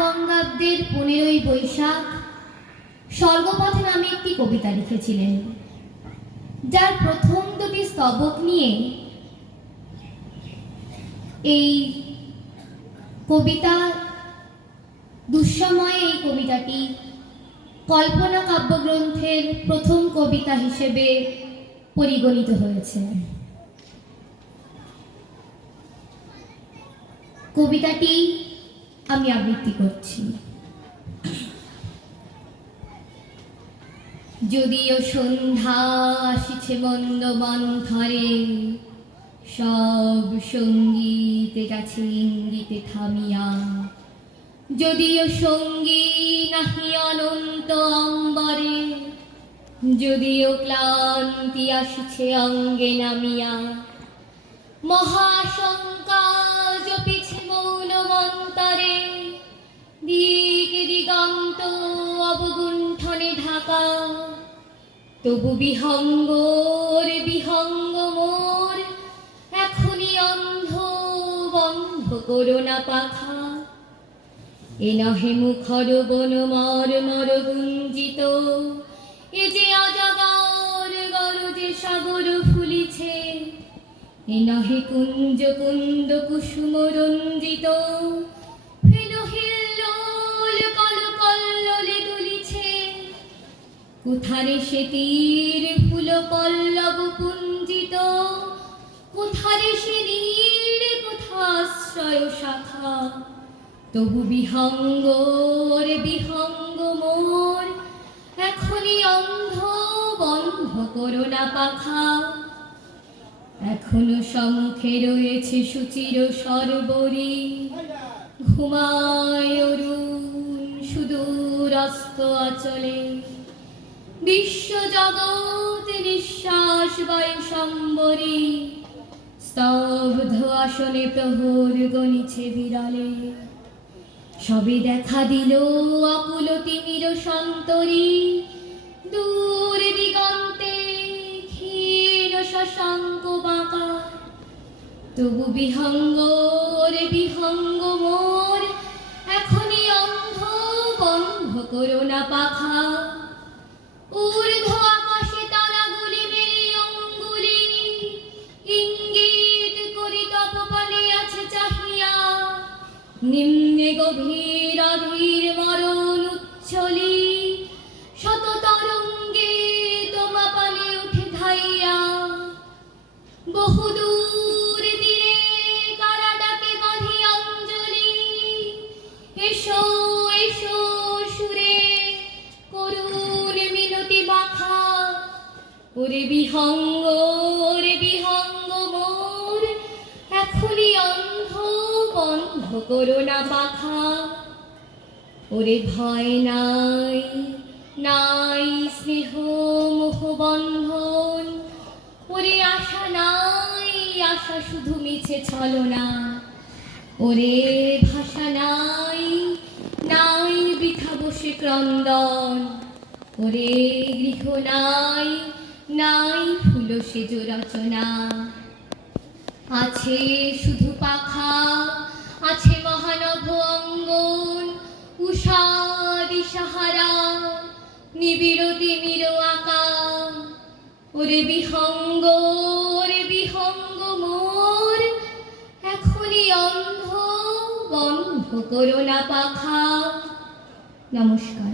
বঙ্গাব্দের 15ই বৈশাখ স্বর্গপথে নামে একটি কবিতা লিখেছিলেন, যার প্রথম দুটি স্তবক নিয়ে এই কবিতা দুঃসময়ে এই কবিতাটি কল্পনা কাব্যগ্রন্থের প্রথম কবিতা হিসেবে পরিগণিত হয়েছে। কবিতাটি আমি আবৃত্তি করছি। যদিও সন্ধ্যা আসিছে মন্দ মন্থরে, সব সঙ্গীতে গেছে ইঙ্গিতে থামিয়া। যদিও সঙ্গী নাহি অনন্ত অম্বরে, যদিও ক্লান্তি আসিছে অঙ্গে নামিয়া। মহাশঙ্কা জপিছে মৌন মন্তরে, দিক দিগন্ত অবগুণ্ঠনে ঢাকা। তবু বিহঙ্গর বিহঙ্গ মোর, এখনই অন্ধ বন্ধ করো না পাখা। এ নহে মুখর বন মর মর গুঞ্জিত, এ যে অজগর গরজে সাগর ফুলিছে। এ নহে কুঞ্জ কুন্দ কুসুম রঞ্জিত, হিল্লোল কল কল্লোলে দুলিছে। কোথারে সে তীর ফুল পল্লব পুঞ্জিত, কোথারে সে নীর কোথাশ্রয় শাখা। তবু বিহঙ্গর বিহঙ্গ মোর, এখনই অন্ধ বন্ধ করো না পাখা। এখনো সম্মুখে রয়েছে সুচির সরবরি, ঘুমায় অরুণ সুদূর অস্ত অচলে। বিশ্ব জগৎ নিঃশ্বাস বায়ু সম্বরী, স্তব্ধ আসনে প্রহর গণিছে বিরলে। সবে দেখা দিল অকুল তিমির সন্তরী, দূর দিগন্তে ক্ষীণ শশাঙ্ক বাঁকা। তবু বিহঙ্গর বিহঙ্গ মোর, এখনই অন্ধ বন্ধ করো না পাখা। ঊর্ধ্ব আকাশে তারাগুলি মেরি অঙ্গুলি, ইঙ্গিত করি তপপানে আছে চাহিয়া। নিম্নে গভীর অধীর মরণ উচ্ছলি, শত তরঙ্গে তোমা পানে উঠে ধাইয়া। বহুদূর তীরে কারা ডাকে বাঁধি অঞ্জলি, এসো এসো সুরে করুণ মিনতি বাখা। ওরে বিহঙ্গ ওরে বিহঙ্গ মোর, এখনই অন্ধ বন্ধ করো না পাখা। ওরে ভয় নাই নাই স্নেহ মোহ বন্ধন, ওরে আশা নাই আশা শুধু মিছে ছলনা। ওরে ভাষা নাই নাই বৃথা বসে ক্রন্দন, ওরে গৃহ নাই নাই ফুল সেজ রচনা। আছে শুধু পাখা, আছে মহানভ অঙ্গন, উষা দিশাহারা নিবিড় তিমির আঁকা। ওরে বিহঙ্গ মোর, এখনই অন্ধ বন্ধ করো না পাখা। নমস্কার।